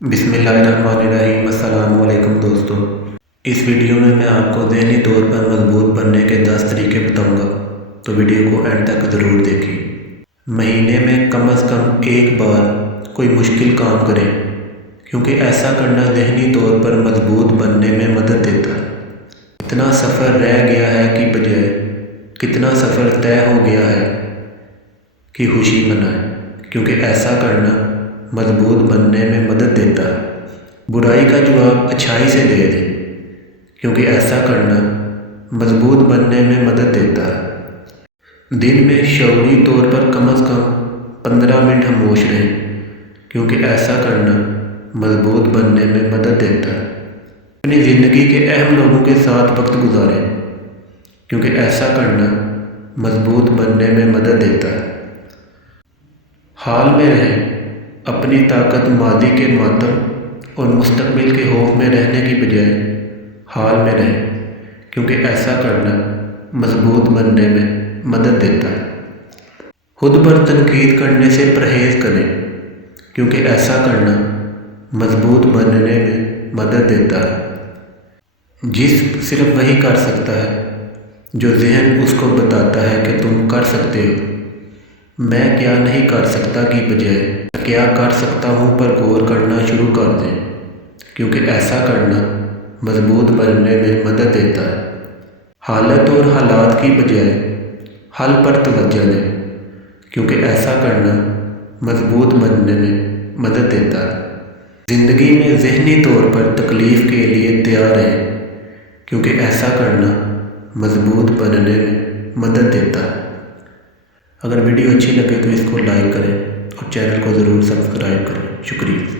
बिस्मिल्लाहिर्रहमानिर्रहीम। अस्सलामु अलैकुम दोस्तों, इस वीडियो में मैं आपको ज़हनी तौर पर मजबूत बनने के 10 तरीके बताऊंगा, तो वीडियो को एंड तक ज़रूर देखिए। महीने में कम से कम एक बार कोई मुश्किल काम करें, क्योंकि ऐसा करना ज़हनी तौर पर मजबूत बनने में मदद देता है। कितना सफ़र रह गया है कि बजाय कितना सफ़र तय हो गया है कि खुशी मनाएं, क्योंकि ऐसा करना मजबूत बनने में मदद देता है। बुराई का जवाब अच्छाई से दे दें, क्योंकि ऐसा करना मजबूत बनने में मदद देता है। दिन में शऊरी तौर पर कम से कम 15 मिनट खामोश रहें, क्योंकि ऐसा करना मजबूत बनने में मदद देता है। अपनी ज़िंदगी के अहम लोगों के साथ वक्त गुजारें, क्योंकि ऐसा करना मजबूत बनने में मदद देता है। हाल में रहें, अपनी ताकत मादी के मातम और मुस्तकबिल के खौफ में रहने की बजाय हाल में रहें, क्योंकि ऐसा करना मजबूत बनने में मदद देता है। खुद पर तनकीद करने से परहेज़ करें, क्योंकि ऐसा करना मजबूत बनने में मदद देता है। जिस्म सिर्फ वही कर सकता है जो ज़हन उसको बताता है कि तुम कर सकते हो। मैं क्या नहीं कर सकता की बजाय क्या कर सकता हूँ पर गौर करना शुरू कर दें, क्योंकि ऐसा करना मजबूत बनने में मदद देता है। हालत और हालात की बजाय हल पर तवज्जो दें, क्योंकि ऐसा करना मजबूत बनने में मदद देता है। ज़िंदगी में ज़हनी तौर पर तकलीफ़ के लिए तैयार रहें, क्योंकि ऐसा करना मजबूत बनने में मदद देता है। अगर वीडियो अच्छी लगे तो इसको लाइक करें और चैनल को ज़रूर सब्सक्राइब करें। शुक्रिया।